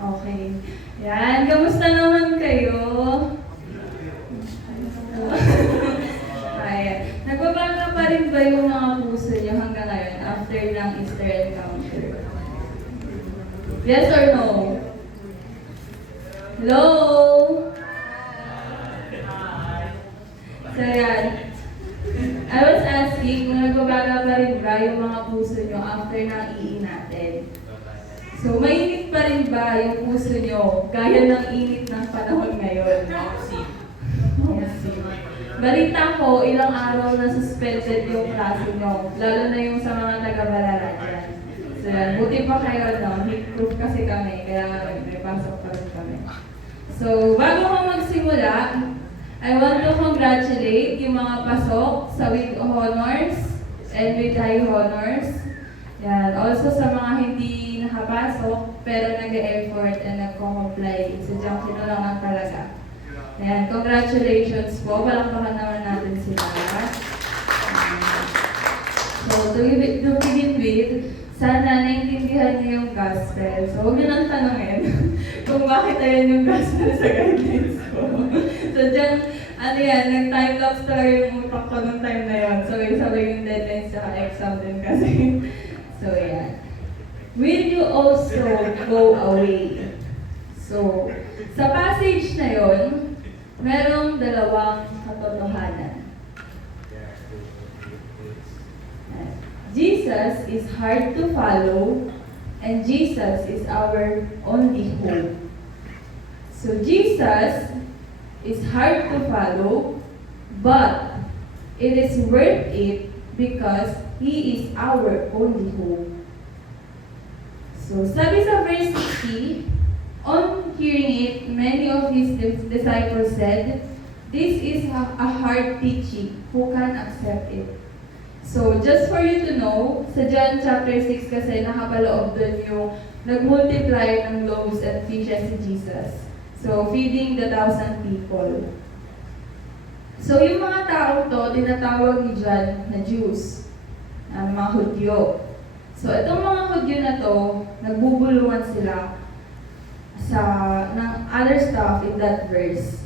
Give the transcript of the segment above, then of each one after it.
Okay. Yan. Kamusta naman kayo? Ayan. Nagbabaga pa rin ba yung mga puso niyo hanggang ngayon after ng Easter encounter? Yes or no? Hello? So yan. I was asking kung nagbabaga pa rin ba yung mga puso niyo after ng iin natin. So, mainit pa rin ba yung puso nyo gaya ng init ng panahon ngayon? Balita ko, ilang araw na suspended yung klase nyo, lalo na yung sa mga taga-Balaran dyan. So, yan, buti pa kayo, no? Heat-proof kasi kami, kaya may pasok pa rin kami. So, bago ko magsimula, I want to congratulate yung mga pasok sa with honors and with high honors. Yan. Also sa mga hindi nakapasok pero nag-e-effort and nagko-comply. Sadyang kinulangan talaga. Yan. Congratulations po. Palakpakan naman natin sila. So, to begin with, sana naintindihan niyo yung gospel. So, huwag niyo nang tanongin kung bakit ayan yung gospel sa guidelines ko. So, dyan, nag-time-lapse talaga yung utak ko nung time na yun. So, sabay yung deadlines sa exam din kasi. So, yeah. Will you also go away? So, sa passage na yon, merong dalawang katotohanan. Jesus is hard to follow, and Jesus is our only hope. So, Jesus is hard to follow, but it is worth it because He is our only hope. So, sabi sa verse 60, on hearing it, many of His disciples said, "This is a hard teaching. Who can accept it?" So, just for you to know, sa John chapter 6 kasi nakapaloob dun yung nag-multiply ng loaves and fishes si Jesus. So, feeding the 1,000 people. So, yung mga tao to, tinatawag ni John na Jews. Mga Hudyo. So, itong mga Hudyo na to, nagbubulungan sila ng other stuff in that verse.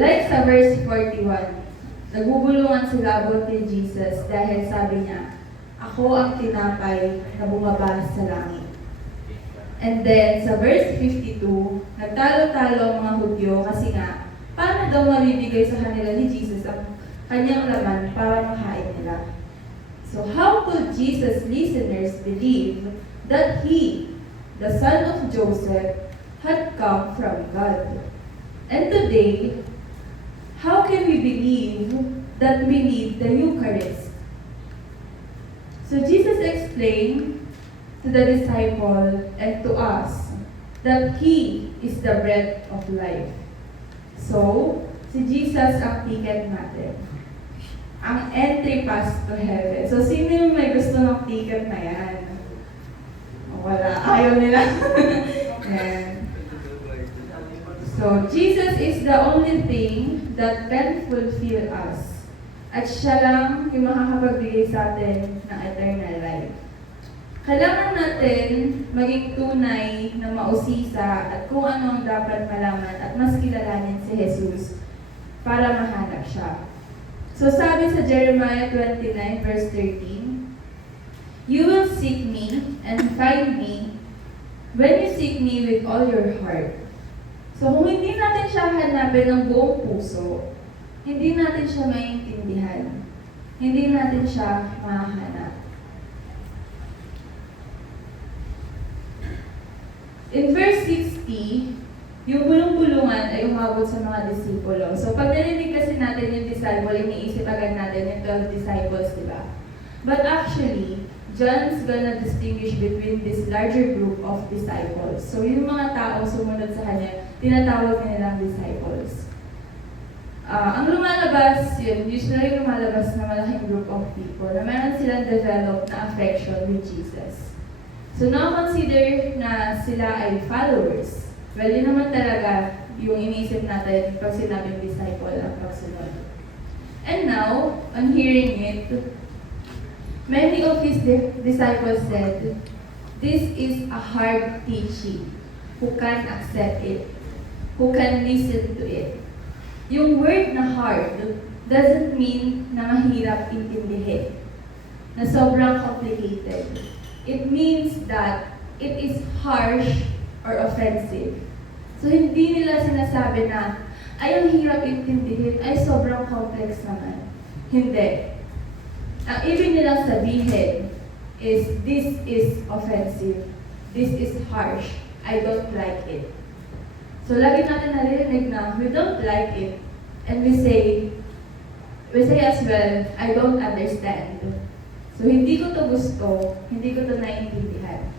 Like sa verse 41, nagbubulungan sila about kay Jesus dahil sabi niya, "Ako ang tinapay na bumaba sa langit." And then, sa verse 52, nagtalo-talo ang mga Hudyo kasi nga, paano daw mabibigay sa kanila ni Jesus ang kanyang laman para makain nila? So how could Jesus' listeners believe that He, the son of Joseph, had come from God? And today, how can we believe that we need the Eucharist? So Jesus explained to the disciple and to us that He is the bread of life. So, si Jesus ang ticket natin. Ang entry pass to heaven. So, sino yung may gusto ng ticket na yan? Wala. Ayaw nila. Yan. So, Jesus is the only thing that can fulfill us. At siya lang yung makakapagbigay sa atin ng eternal life. Kailangan natin maging tunay na mausisa at kung ano ang dapat malaman at mas kilalanin si Jesus para mahanap siya. So sabi sa Jeremiah 29 verse 13, "You will seek me and find me when you seek me with all your heart." So kung hindi natin siya hanapin ng buong puso, hindi natin siya maintindihan. Hindi natin siya mahanap. In verse 60, yung bulong-bulungan ay umabot sa mga disipulo. So, pag narinig kasi natin yung disciple, iniisip agad natin yung 12 disciples, di ba? But actually, John's gonna distinguish between this larger group of disciples. So, yung mga tao sumunod sa kanya, tinatawag nilang disciples. Ang lumalabas, usually lumalabas na malaking group of people na meron silang developed na affection with Jesus. So, na-consider na sila ay followers. Well, yun naman talaga yung iniisip natin pag sinabing disciple ang pagsunod. And now, on hearing it, many of His disciples said, "This is a hard teaching. who can accept it, who can listen to it. Yung word na hard doesn't mean na mahirap intindihin, na sobrang complicated. It means that it is harsh or offensive. So hindi nila sinasabi na, ay ang hirap intindihin, ay sobrang complex naman. Hindi. Ang ibig nilang sabihin is, this is offensive, this is harsh, I don't like it. So lagi natin naririnig na, we don't like it, and we say as well, I don't understand. So hindi ko to gusto, hindi ko to naiintindihan.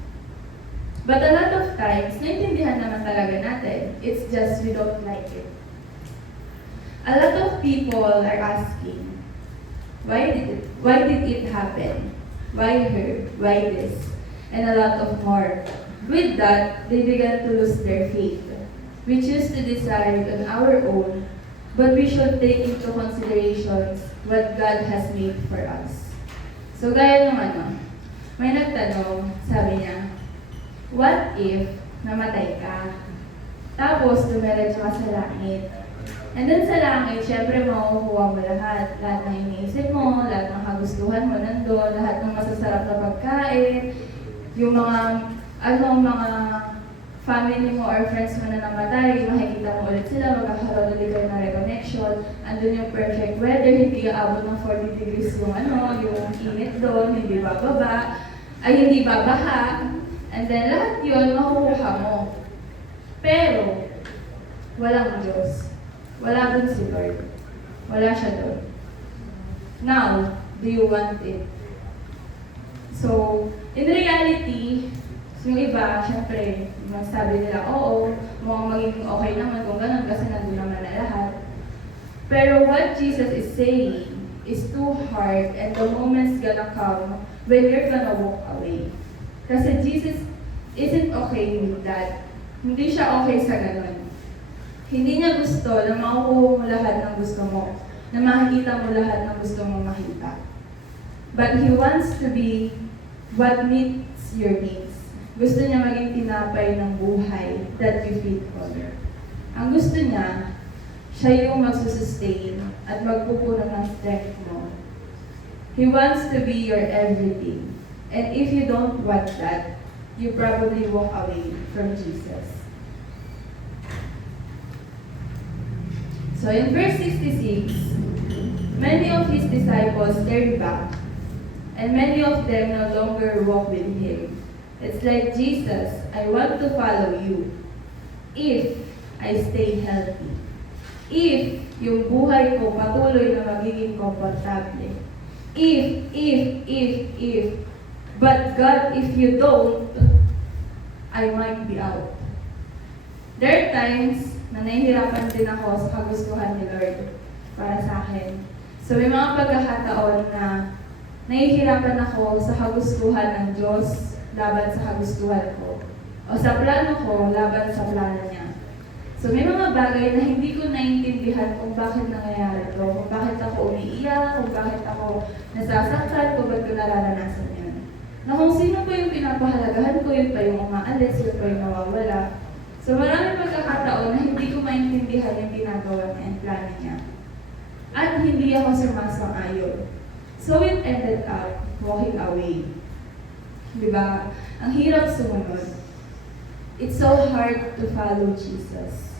But a lot of times, naiintindihan naman talaga natin, it's just we don't like it. A lot of people are asking, why did it happen? Why her? Why this? And a lot of more. With that, they began to lose their faith. We choose to decide on our own, but we should take into considerations what God has made for us. So gaya ng may nagtanong, sabi niya, what if namatay ka? Tapos dumiretso ka sa langit. And then sa langit, syempre makukuha mo lahat. Lahat ng iniisip mo, lahat ng kagustuhan mo nandun, lahat ng masasarap na pagkain, yung mga family mo or friends mo na namatay, makikita mo ulit sila, magkakaroon ulit kayo ng reconnection, andun yung perfect weather, hindi aabot ng 40 degrees yung yung init doon, hindi hindi babaha, and then lahat yun makukuha mo. Pero, walang Diyos. Wala dun si Lord. Wala siya dun. Now, do you want it? So, in reality, yung iba, syempre, magsabi nila, oo, mukhang magiging okay naman kung ganun kasi nandun naman na lahat. Pero what Jesus is saying is too hard and the moment's gonna come when you're gonna walk away. Kasi Jesus isn't okay with that. Hindi siya okay sa ganun. Hindi niya gusto na makukuha mo lahat ng gusto mo, na makikita mo lahat ng gusto mo makita. But He wants to be what meets your needs. Gusto niya maging tinapay ng buhay that you feed on. Ang gusto niya, siya yung magsusustain at magpupuno ng strength mo. He wants to be your everything. And if you don't want that, you probably walk away from Jesus. So in verse 66, many of His disciples turned back, and many of them no longer walk with Him. It's like, Jesus, I want to follow you if I stay healthy. If yung buhay ko patuloy na magiging komportable. If. But God, if you don't, I might be out. There are times na nahihirapan din ako sa kagustuhan ni Lord para sa akin. So may mga pagkakataon na nahihirapan ako sa kagustuhan ng Diyos laban sa kagustuhan ko. O sa plano ko, laban sa plano niya. So may mga bagay na hindi ko naiintindihan kung bakit nangyayari ito, kung bakit ako umiiyak, kung bakit ako nasasaktan, kung bakit ko nararanasan yun. Na kung sino pa yung pinapahalagahan ko, yun pa yung umaalis, yun pa yung nawawala. So maraming pagkakataon na hindi ko maintindihan yung ginagawa niya and plano niya. At hindi ako sumasang-ayon. So it ended up walking away. Diba? Ang hirap sumunod. It's so hard to follow Jesus.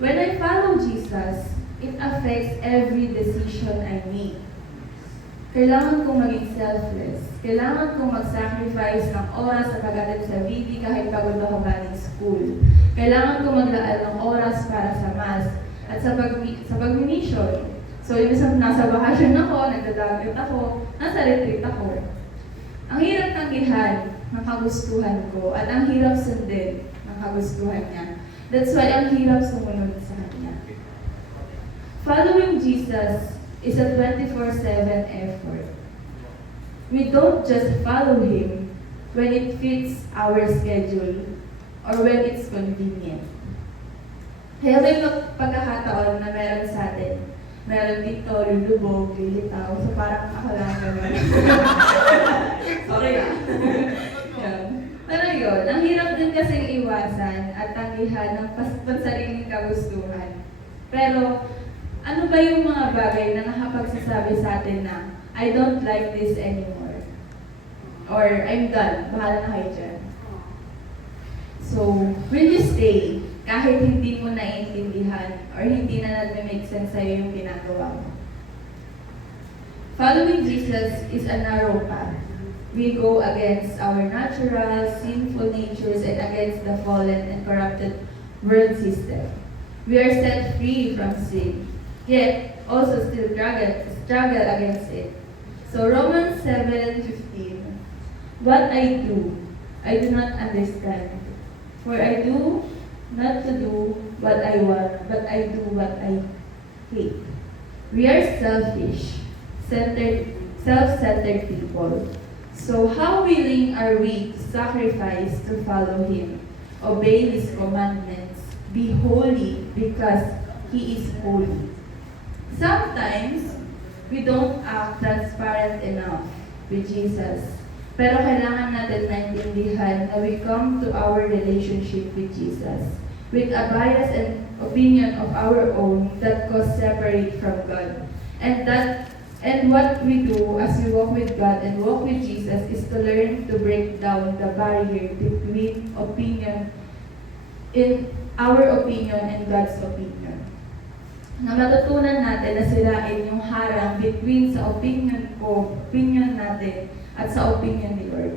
When I follow Jesus, it affects every decision I make. Kailangan kong maging selfless. Kailangan kong mag-sacrifice ng oras sa pag-attend sa VD kahit pagod ako galing school. Kailangan kong maglaan ng oras para sa mass at sa pag-mission. So, yung nasa bakasyon ako, nagdadagat ako, nasa retreat ako. Ang hirap tanggihan ng kagustuhan ko at ang hirap sundin ng kagustuhan niya. That's why ang hirap sumunod sa Kanya. Following Jesus is a 24/7 effort. We don't just follow Him when it fits our schedule or when it's convenient. Kaya may pagkakataon na meron sa atin. Meron dito, lulubog, lilitaw. So parang ako lang gano'n. Sorry ah. Yun. Pero yun, ang hirap din kasing iwasan at at tanggihan ng pansariling kagustuhan. Pero, ano ba yung mga bagay na nakapagsasabi sa atin na, I don't like this anymore? Or, I'm done. Bahala na kayo dyan. So, will you stay kahit hindi mo naiintindihan or hindi na nag-make sense sa'yo yung ginagawa mo? Following Jesus is a narrow path. We go against our natural, sinful natures and against the fallen and corrupted world system. We are set free from sin, yet also still struggle against it. So Romans 7:15, what I do not understand. For I do not to do what I want, but I do what I hate. We are self-centered people. So how willing are we to sacrifice to follow Him, obey His commandments, be holy because He is holy? Sometimes, we don't act transparent enough with Jesus. Pero kailangan natin maintindihan na we come to our relationship with Jesus with a bias and opinion of our own that cause separate from God. And what we do as we walk with God and walk with Jesus is to learn to break down the barrier between our opinion and God's opinion. Na matutunan natin na sirain yung harang between sa opinion natin, at sa opinion ni Lord.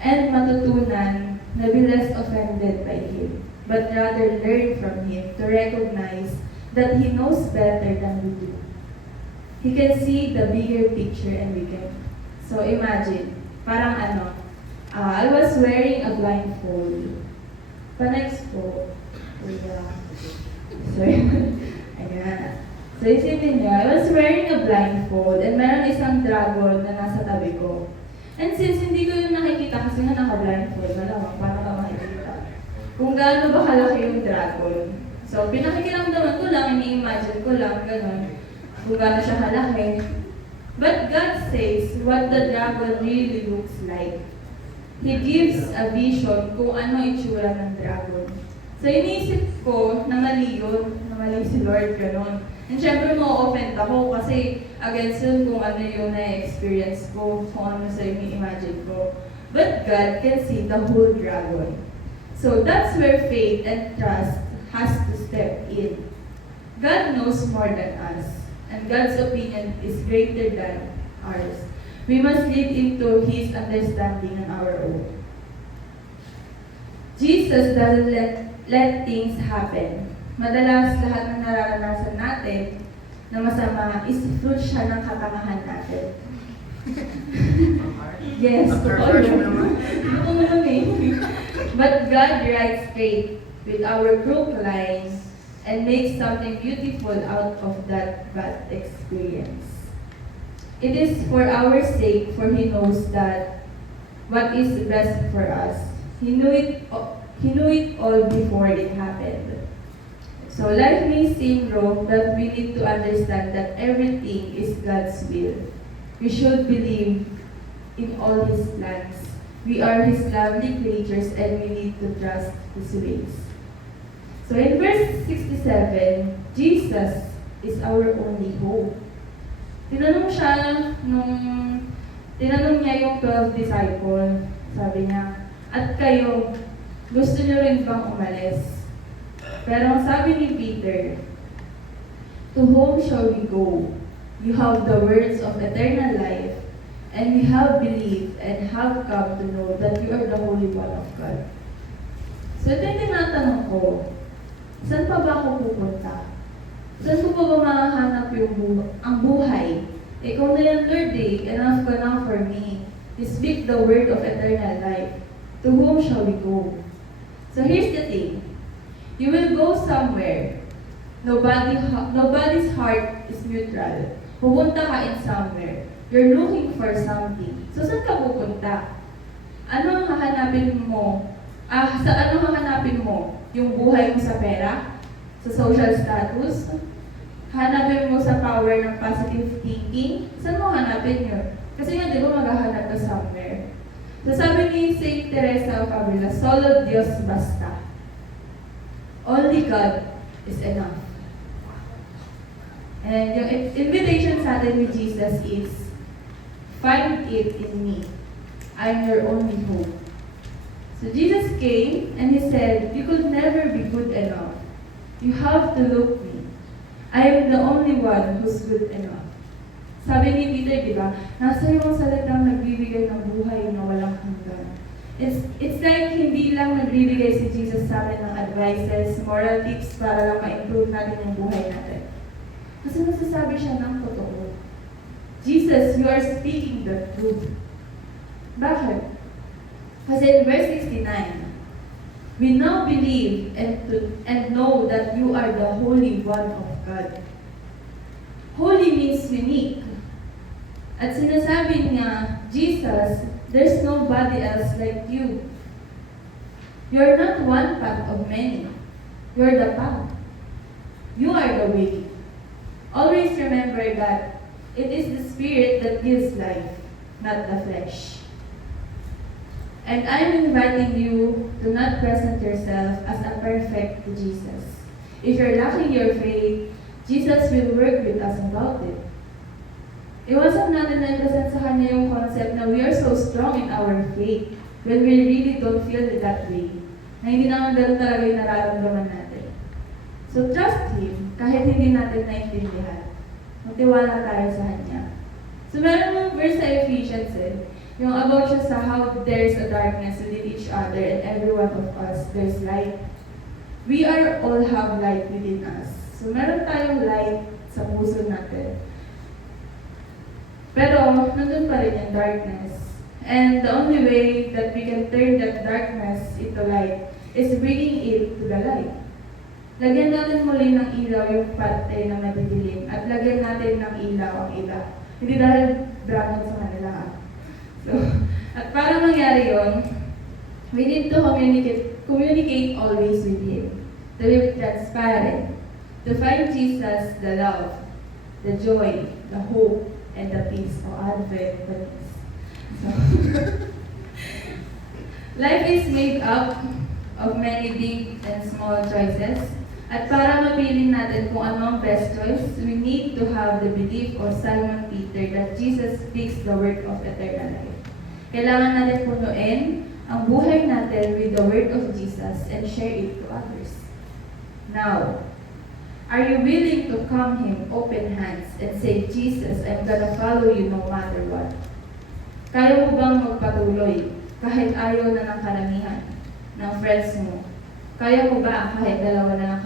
And matutunan na be less offended by Him, but rather learn from Him to recognize that He knows better than we do. He can see the bigger picture and we can. So imagine, parang I was wearing a blindfold. Pa-next po. Sorry. Ayan. So isipin niyo, I was wearing a blindfold and meron isang dragon na nasa tabi ko. And since hindi ko yung nakikita kasi nga naka-blindfold, malamang paano ka makikita kung gaano ba kalaki yung dragon. So pinakikiramdaman ko lang, ini-imagine ko lang, gano'n, kung gaano siya kalaki. But God says what the dragon really looks like. He gives a vision kung ano itsura ng dragon. So iniisip ko na mali yun, na mali si Lord, gano'n. And syempre ma-offend ako kasi against yun kung ano yung na-experience ko, kung ano sa ini-imagine ko. But God can see the whole dragon. So that's where faith and trust has to step in. God knows more than us, and God's opinion is greater than ours. We must live into His understanding on our own. Jesus doesn't let things happen. Madalas lahat ng nararanasan natin na masama is fruit siya ng katangahan natin. Yes, totoo naman. But God writes straight with our crooked lines and makes something beautiful out of that bad experience. It is for our sake, for He knows that what is best for us. He knew it all before it happened. So life may seem wrong, but we need to understand that everything is God's will. We should believe in all His plans. We are His lovely creatures and we need to trust His ways. So in verse 67, Jesus is our only hope. Tinanong niya yung 12 disciples, sabi niya, at kayo, gusto niyo rin bang umalis? Pero ang sabi ni Peter, to whom shall we go? You have the words of eternal life, and we have believed and have come to know that you are the Holy One of God. So ito yung tinatanong ko, saan pa ba ako pupunta? Saan ko pa ba mahahanap ang buhay? Ikaw na yan, Lord, enough ka na for me. You speak the word of eternal life. To whom shall we go? So here's the thing. You will go somewhere. Nobody's heart is neutral. Pupunta ka in somewhere. You're looking for something. So saan ka pupunta? Ano ang hahanapin mo? Sa ano hahanapin mo? Yung buhay mo sa pera? Sa social status? Hanapin mo sa power ng positive thinking? Saan mo hanapin yun? Kasi nga, di ba maghahanap ka somewhere? So sabi ni Saint Teresa of Avila, solo Dios basta. only God is enough. And yung invitation sa atin with Jesus is, find it in me. I'm your only hope. So Jesus came and He said, you could never be good enough. You have to look me. I am the only one who's good enough. Sabi ni Peter, di ba? Nasa yung salitang nagbibigay ng buhay na walang hanggan. It's like hindi lang nagbibigay si Jesus sa atin ng advices, moral tips para lang ma-improve natin yung buhay natin. Kasi nasasabi siya ng totoo. Jesus, you are speaking the truth. Bakit? Kasi in verse 69, we now believe and know that you are the Holy One of God. Holy means unique. At sinasabi niya, Jesus, there's nobody else like you. You're not one path of many. You're the path. You are the way. Always remember that it is the Spirit that gives life, not the flesh. And I'm inviting you to not present yourself as a perfect Jesus. If you're lacking your faith, Jesus will work with us about it. Iwasan natin na i-present sa Kanya yung concept na we are so strong in our faith when we really don't feel it that way. Na hindi naman ganun talaga yung nararamdaman natin. So trust Him kahit hindi natin naintindihan. Magtiwala tayo sa Kanya. So meron yung verse sa Ephesians yung about siya sa how there's a darkness within each other and every one of us, there's light. We are all have light within us. So meron tayong light sa puso natin. Pero nandun pa rin yung darkness. And the only way that we can turn that darkness into light is bringing it to the light. Lagyan natin muli ng ilaw yung parte na madidilim at lagyan natin ng ilaw ang iba. Hindi dahil branded sa kanila. So, at para mangyari yun, we need to communicate always with Him. To be transparent. To find Jesus, the love, the joy, the hope, and the peace. Advent, the peace. So, life is made up of many big and small choices. At para mapili natin kung ano ang best choice, we need to have the belief of Simon Peter that Jesus speaks the word of eternal life. Kailangan natin punuin ang buhay natin with the word of Jesus and share it to others. Now, are you willing to come Him open hands and say, Jesus, I'm gonna follow you no matter what? Kaya mo bang magpatuloy kahit ayaw na ng karamihan ng friends mo? Kaya mo ba kahit dalawa na lang